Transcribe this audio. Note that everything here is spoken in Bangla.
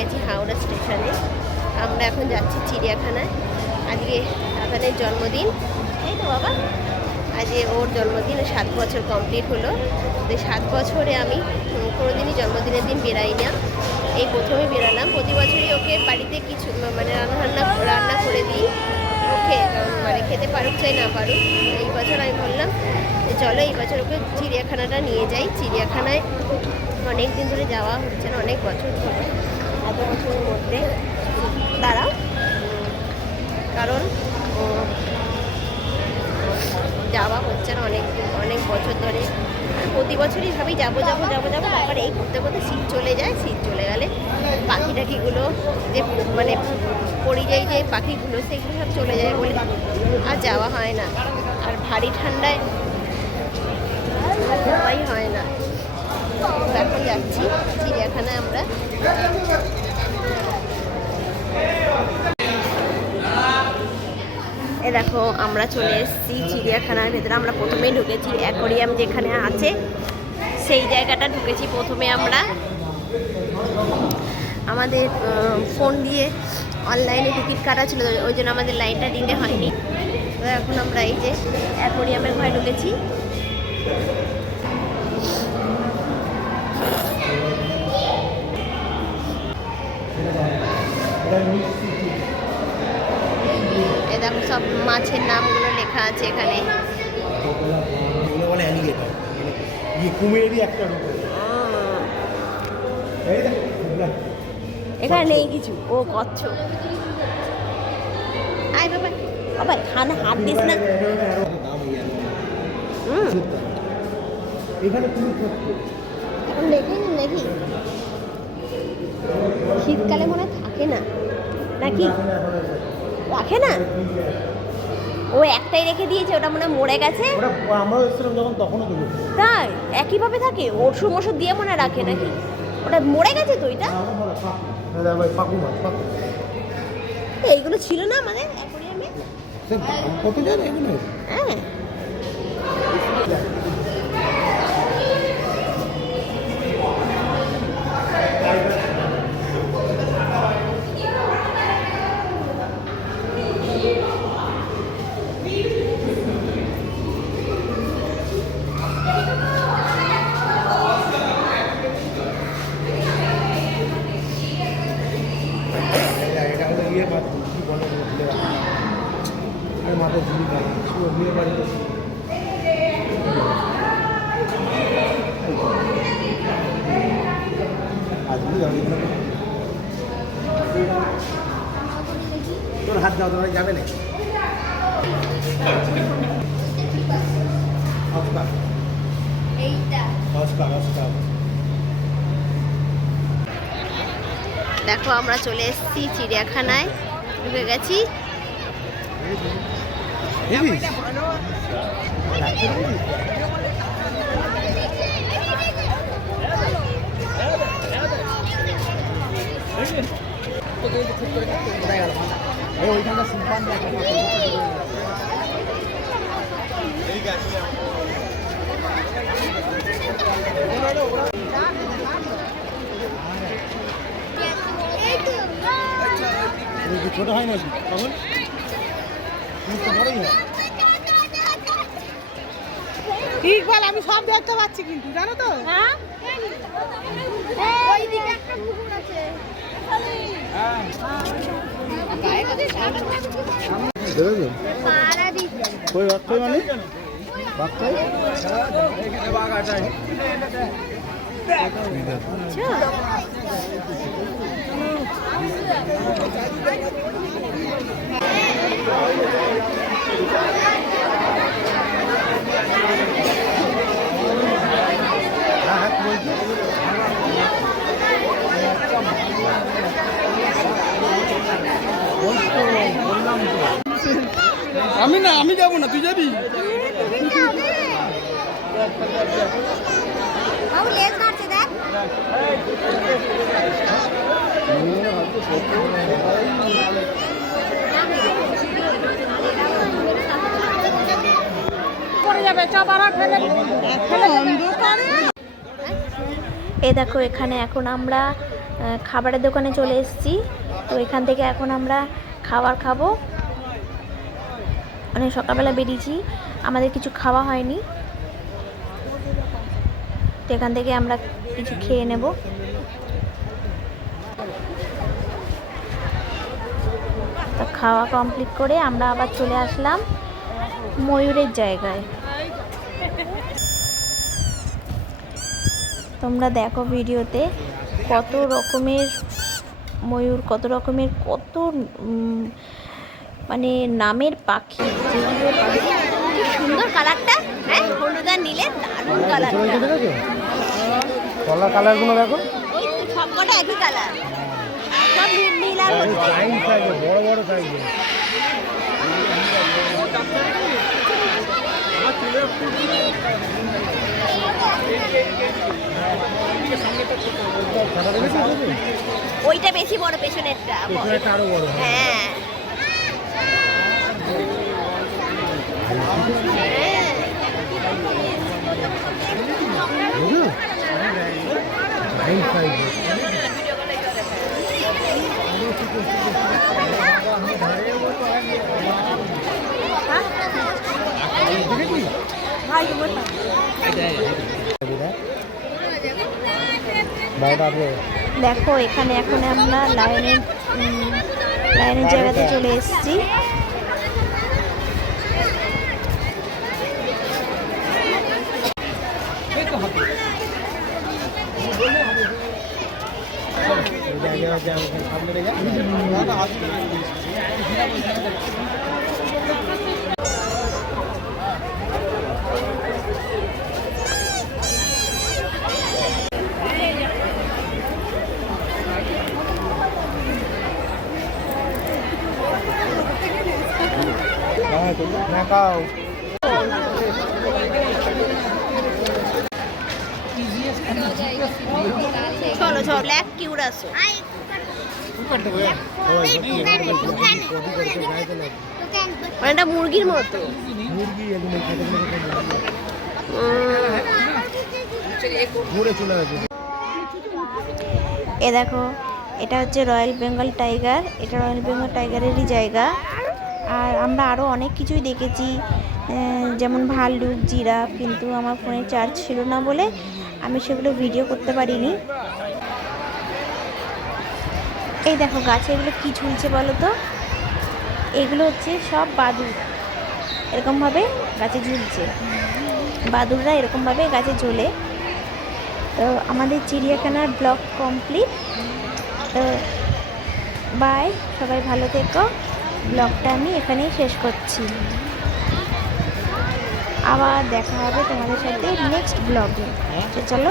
গেছি হাওড়া স্টেশনে। আমরা এখন যাচ্ছি চিড়িয়াখানায়। আজকে রাধানের জন্মদিন। এই তো বাবা? আজকে ওর জন্মদিন সাত বছর কমপ্লিট হলো। তো সাত বছরে আমি উম, কোনোদিনই জন্মদিনের দিন বেরাই না। এই প্রথমে বেরালাম প্রতি বছরই ওকে বাড়িতে কিছু মানে রান্না রান্না করে দিই। ওকে মানে খেতে পারুক চাই না পারুক। এই বছর আমি বললাম চলো এই বছর ওকে চিড়িয়াখানাটা নিয়ে যাই। চিড়িয়াখানায় অনেক দিন ধরে যাওয়া হচ্ছে না অনেক বছর ধরে। এত বছরের মধ্যে উম, কারণ যাওয়া হচ্ছে না অনেক অনেক বছর ধরে। প্রতি বছরই ভাবি যাব যাব যাব যাব। তারপর এই করতে করতে শীত চলে যায় শীত চলে গেলে পাখি টাখিগুলো যে মানে পরিযায়ী যে পাখিগুলো সেগুলো সব চলে যায় বলে আর যাওয়া হয় না। আর ভারী ঠান্ডায় যাওয়াই হয় না। এখন যাচ্ছি। চিড়িয়াখানায় আমরা। দেখো, আমরা চলে এসেছি চিড়িয়াখানার ভেতরে। আমরা প্রথমেই ঢুকেছি অ্যাকোরিয়াম যেখানে আছে, সেই জায়গাটা ঢুকেছি প্রথমে আমরা। আমাদের ফোন দিয়ে অনলাইনে টিকিট কাটা ছিল, ওই জন্য আমাদের লাইনটা দিতে হয়নি। এখন আমরা এই যে অ্যাকোরিয়ামের ঘরে ঢুকেছি। এ দেখো সব মাছের নামগুলো লেখা আছে এখানে। এগুলো বলে অ্যালিগেটর। মানে কুমিরেরই একটা রূপ। এখানে নেই কিছু। ও কচ্ছপ। আয় বাবা। বাবা খানা হাত দিস না। হুম। এখানে এখন দেখি না দেখি। শীতকালে মনে হয় থাকে না। নাকি? রাখে না? ও একটাই রেখে দিয়েছে ওটা মনে হয় মরে গেছে। ওটা আমরাও এসেছিলাম যখন তখনও তো তাই? একইভাবে থাকে? ওষুধ ওষুধ দিয়ে মনে হয় রাখে নাকি? ওটা মরে গেছে তো এটা? মনে হয় ফাঁকু এইগুলো ছিল না মানে অ্যাকোরিয়ামে? কত জানে এগুলো? হ্যাঁ এটা এটা হলো ইয়ে মাছ কি বলে ওগুলো ভুলে গেলাম। মাথায় ঝুলি বিয়ে বাড়িতে? তোর হাত দাও তোমরা যাবে দেখো আমরা চলে এসেছি চিড়িয়াখানায়। ঢুকে গেছি। ওইখানটা সিম্পান ছোট হয় নাকি? তখন? হয় ইকবাল আমি সব দেখতে পাচ্ছি কিন্তু জানো তো? হ্যাঁ? মানে? হ্যাঁ আমি না আমি যাব না তুই যাবি এ দেখো, এখানে এখন আমরা খাবারের দোকানে চলে এসেছি। তো এখান থেকে এখন আমরা খাবার খাব। মানে সকালবেলা বেরিয়েছি, আমাদের কিছু খাওয়া হয়নি। তো এখান থেকে আমরা কিছু খেয়ে নেব। তো খাওয়া কমপ্লিট করে আমরা আবার চলে আসলাম ময়ূরের জায়গায়। তোমরা দেখো ভিডিওতে কত রকমের ময়ূর, কত রকমের, কত মানে নামের পাখি। সুন্দর কালারটা হ্যাঁ? হলুদ আর নীলে দারুণ কালারটা দেখেছ কলা কালারগুলো দেখো। সবকটা একই কালার সব নীল নীল আর সাইজ সাইজে বড় বড় সাইজে সাদা দেখেছ তুমি? ওইটা বেশি বড় পেছনেরটা পেছনে একটা আরও বড় হ্যাঁ। দেখো এখানে এখন আমরা লাইনের লাইনের জায়গাতে চলে এসেছি। রেখে চলো চলো ব্ল্যাক কিউরাসো মানে মুরগির মতো। মুরগি এ দেখো, এটা হচ্ছে রয়্যাল বেঙ্গল টাইগার এটা রয়্যাল বেঙ্গল টাইগারেরই জায়গা। আর আমরা আরও অনেক কিছুই দেখেছি। যেমন ভাল্লুক, জিরাফ, কিন্তু আমার ফোনে চার্জ ছিল না বলে আমি সেগুলো ভিডিও করতে পারিনি। এই দেখো গাছে এগুলো কী ঝুলছে বলো তো? এগুলো হচ্ছে সব বাদুর এরকমভাবে গাছে ঝুলছে। বাদুররা এরকমভাবে গাছে ঝোলে। তো আমাদের চিড়িয়াখানার ব্লগ কমপ্লিট। তো বাই, সবাই ভালো থেকো। ব্লগটা আমি এখানেই শেষ করছি। আবার দেখা হবে তোমাদের সাথে নেক্সট ব্লগে চলো।